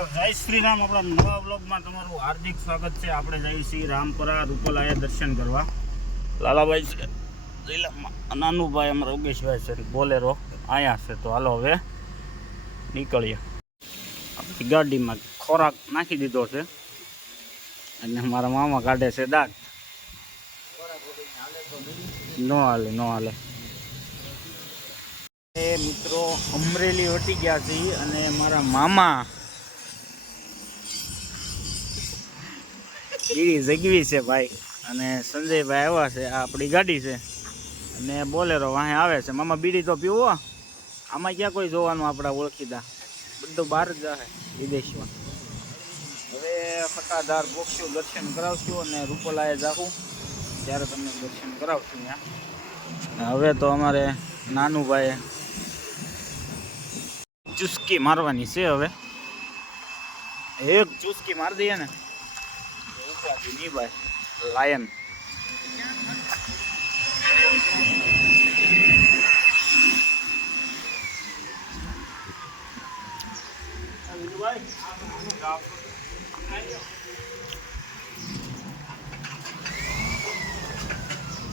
જય શ્રી રામ। આપણા નવા વ્લોગમાં તમારું હાર્દિક સ્વાગત છે। આપણે જઈએ છીએ રામપરા રૂપલાયા દર્શન કરવા। લાલાભાઈ છે, નાનુભાઈ અમારા યોગેશભાઈ છે, બોલેરો અહીંયા છે। તો હાલો હવે નીકળીએ। આપણી ગાડીમાં ખોરાક નાખી દીધો છે અને મારા મામા કાઢે છે દાંત। ન હાલે એ મિત્રો અમરેલી વટી ગયા છીએ અને મારા મામા ગીરી જગવી છે ભાઈ અને સંજયભાઈ આવ્યા છે। આ આપણી ગાડી છે અને બોલેરો વાહે આવે છે। મામા બીડી તો પીવો, આમાં ક્યાં કોઈ જોવાનું આપણા ઓળખીતા, બધું બહાર જ જાય વિદેશમાં। હવે ફટાદાર બોક્ષું દર્શન કરાવશું અને રૂપલાએ જાઉં ત્યારે તમને દર્શન કરાવશું ત્યાં। હવે તો અમારે નાનુભાઈ ચુસ્કી મારવાની છે। હવે એક ચુસ્કી મારી દઈએ ને ઉપાધી નહીં ભાઈ, લાયન।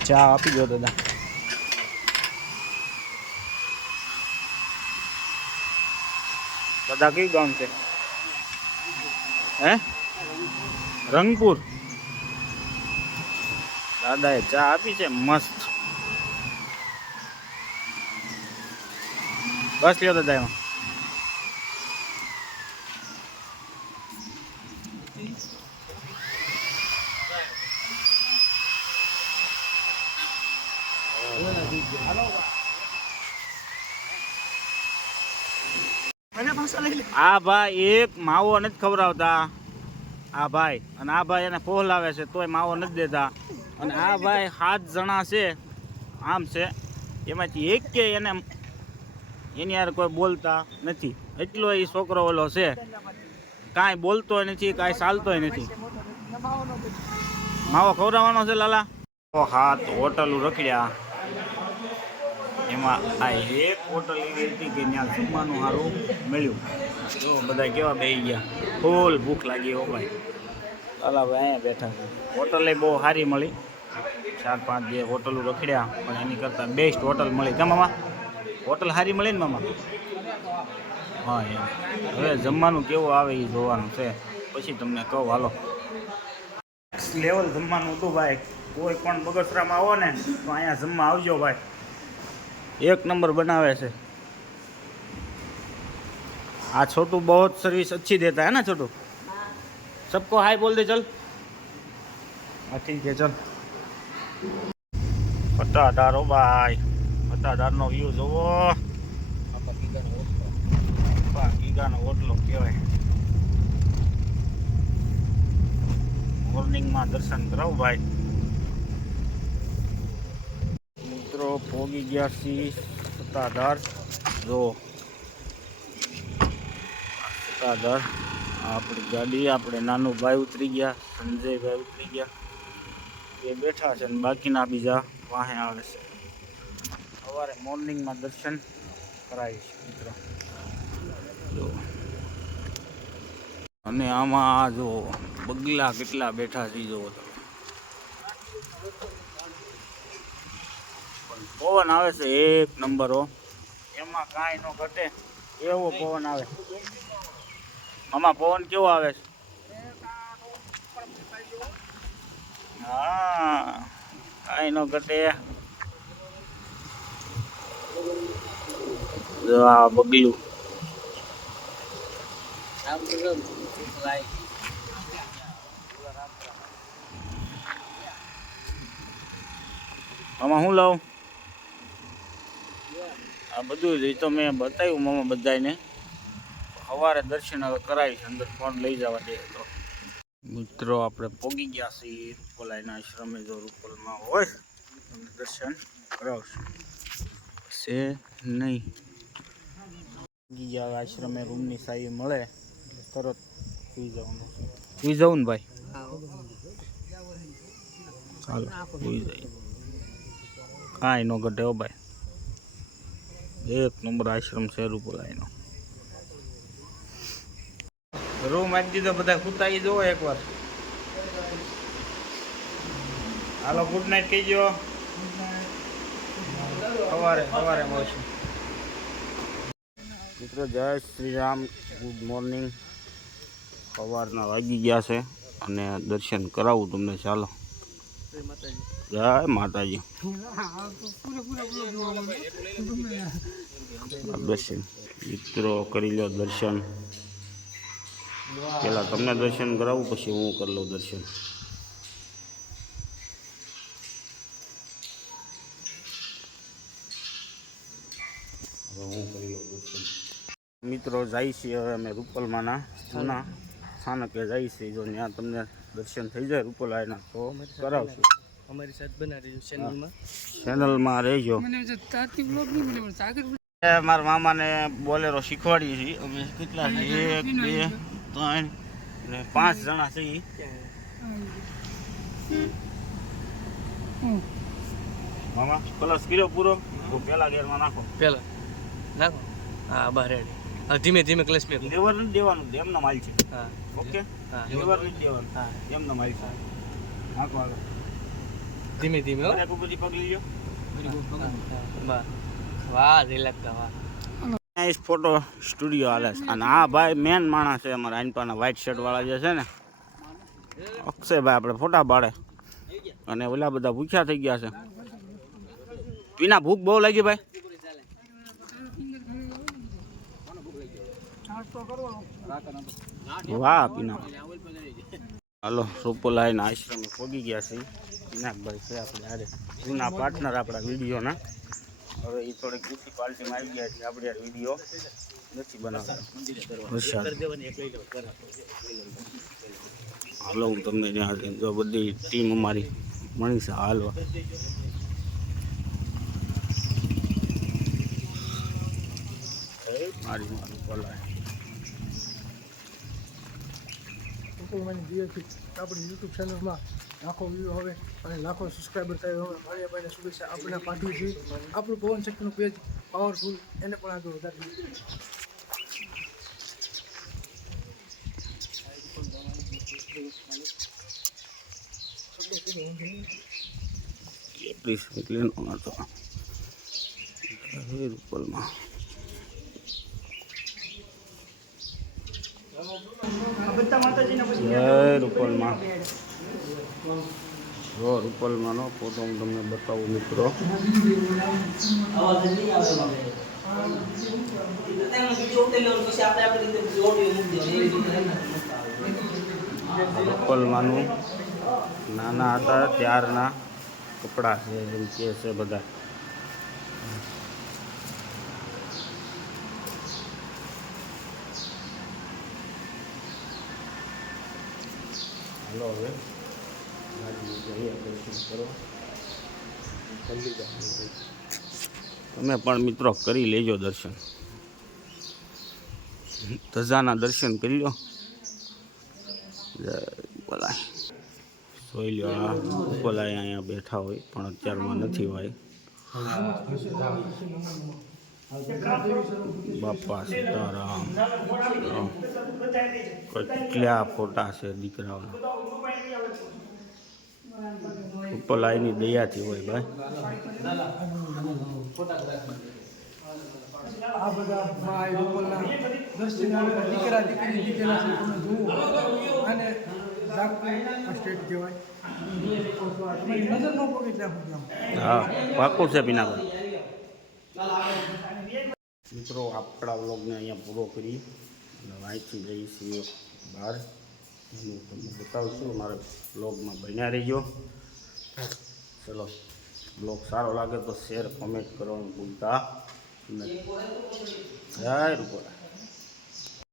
ચા આપી દો દાદા। દાદા કયું ગામ છે? હે, રંગપુર। દાદાએ ચા આપી છે મસ્ત। બસ લ્યો દાદા એમાં। આ ભાઈ એક માવો નથી ખવડાવતા આ ભાઈ, અને આ ભાઈ એને પોહલાવે છે તોય માવો નથી દેતા। અને આ ભાઈ 7 જણા છે આમ છે, એમાંથી એક કે એને એની યાર કોઈ બોલતા નથી। એટલો એ છોકરો ઓલો છે, કાંઈ બોલતોય નથી, કાંઈ ચાલતોય નથી। માવો ખવડાવવાનો છે લાલા। 7 હોટલો રખડ્યા, એમાં આ એક હોટલ એવી હતી કે ત્યાં જમવાનું સારું મળ્યું। જો બધા કેવા બેસી ગયા, ફૂલ ભૂખ લાગી હો ભાઈ। લાલાભાઈ અહીંયા બેઠા છે। હોટલે બહુ સારી મળી, 4-5 જે હોટલો રખડ્યા પણ એની કરતાં બેસ્ટ હોટલ મળી। કેમ મામા, હોટલ સારી મળી ને મામા? હા એમ। હવે જમવાનું કેવું આવે એ જોવાનું છે, પછી તમને કહું હાલો। લેવલ જમવાનું હતું ભાઈ। કોઈ પણ બગસરામાં આવો ને તો અહીંયા જમવા આવજો ભાઈ, एक नंबर बनावे से। आ छोटू बहुत सर्विस अच्छी देता है ना छोटू, सबको हाय बोल दे चल। हाँ ठीक है चल। फटादारो भाई, फटादार नो व्यू जो गीगानो ओटलो कहेवाय। मॉर्निंग में दर्शन कराव भाई। मित्रों पोगी गया सी सत्ताधार। जो सत्ताधार अपनी गाड़ी, अपने नानू भाई उतरी गया, संजय भाई उतरी गया, ये बैठा है। बाकीना बीजा वहाँ आवे छे। सवारे मॉर्निंग में दर्शन करावीश मित्रों। जो अने आमा जो बगला केटला बैठा छे जो पवन आवे से एक नंबर हो, एमा काई नो घटे एवो पवन आवे। आमा पवन केवो आवे? हाँ काई नो घटे। जो आ बगलू आमा हूँ लाऊं? आ बधुं ज तो मैं बताव्युं मामा बधाने। सवारे दर्शन हवे करावीश, अंदर फोन लई जवा दे तो। मित्रों आपणे पोगी गया छीए रूपलाईना आश्रमे। जो रूपलमां होय तमने दर्शन करावशुं से नहीं। गया आश्रमे रूमनी साई मळे तरत सुई जवानुं। सुई जवुं ने भाई? चालो सुई जाई, काई नो घटे हो भाई। एक नंबर आश्रम से रूपलाईनो। રૂમ આપી દીધો, બધા કૂતાઈ જુઓ એકવાર. હાલો ગુડ નાઇટ કહીજો. સવારે મળશું મિત્રો. જય શ્રી રામ, ગુડ મોર્નિંગ. સવારના વાગી ગયા છે અને દર્શન કરાવું તમને. ચાલો, જય માતાજી. દર્શન મિત્રો કરી લો દર્શન. પેલા તમને દર્શન કરાવું, પછી હું કરી લઉં દર્શન. હું કરી લઉં દર્શન. મિત્રો જાય છે હવે અમે રૂપલમાના જૂના સ્થાનકે જાય છે. જો ત્યાં તમને દર્શન થઈ જાય રૂપલાયના તો કરાવશું. અમારી સાથે બના રહેજો ચેનલમાં રહેજો. મારા મામાને બોલેરો શીખવાડીએ છીએ અમે. કેટલા છે? 1 2 3 ને 5 જણા છીએ. મામા પ્લસ કિલો પૂરો પેલા ગેરમાં નાખો. પેલા નાખો. હા બહાર રેડી. હા ધીમે ધીમે ક્લચ મેં લેવર નથી દેવાનું, એમનો માલ છે. હા ઓકે. હા લેવર નથી દેવાનું. હા એમનો માલ છે. નાખો આગળ ધીમે ધીમે. હો એક ઉપરથી પગ લીજો. વાહ રિલેક્સ વાહ. નાઈસ ફોટો સ્ટુડિયો હાલે છે. અને આ ભાઈ મેન માણસ છે અમારા આઈનપાના વ્હાઇટ શર્ટ વાળા જે છે ને, અક્ષયભાઈ. આપણે ફોટા પાડે અને ઓલા બધા ભૂખ્યા થઈ ગયા છે. પીના ભૂખ બહુ લાગી ભાઈ. વાહ પીના. હાલો રૂપલાઈના આશ્રમે પહોંચી ગયા છે. પિનાકભાઈ છે આપણે હારે જૂના પાર્ટનર આપણા વિડીયોના. હવે એ થોડીક ઊંચી ક્વોલિટીમાં આવી ગયા છે. આપણે યાર વિડીયો નથી બનાવતા. હાલો હું તમને ત્યાં જો બધી ટીમ અમારી મળી છે હાલવા. મારી પલાય આપણી યુટ્યુબ ચેનલમાં લાખો વ્યૂ હવે અને લાખો સબસ્ક્રાઈબર થાય હવે ભાઈને શુભેચ્છા આપણે પાઠવી છીએ. આપણું પવન શક્તિનું પેજ પાવરફુલ, એને પણ આગળ વધારીએ. એટલે હતો રૂપલમાં. જય રૂપલમાં. જો રૂપલમાંનો ફોટો હું તમને બતાવું મિત્રો. રૂપલમાંનું નાના હતા ત્યારના કપડાં છે એમ કે છે બધા. હાલો હવે કરો. તમે પણ મિત્રો કરી લેજો દર્શન. ધજાના દર્શન કરી લો. બોલાય જોઈ લો. આ બોલાય અહીંયા બેઠા હોય પણ અત્યારમાં નથી હોય. બાપા સીતારામ. કેટલા ફોટા છે દીકરાઓના. ઉપલાયની દયાથી હોય ભાઈ. આ બધા ભાઈ રૂપલના દર્શન દીકરા દીકરી દીકરા છે તમે જુઓ. અને સ્ટેટ કહેવાય. નજર ન પગે ત્યાં સુધી. હા પાકું છે પીનાભાઈ. મિત્રો આપણા વ્લોગને અહીંયા પૂરો કરી અને અહીંથી જઈએ છીએ બહાર. હું તમને બતાવશું. મારા વ્લોગમાં બન્યા રહીજો. ચલો બ્લોગ સારો લાગે તો શેર કોમેન્ટ કરવાનું ભૂલતા નહીં. જય રૂપલા.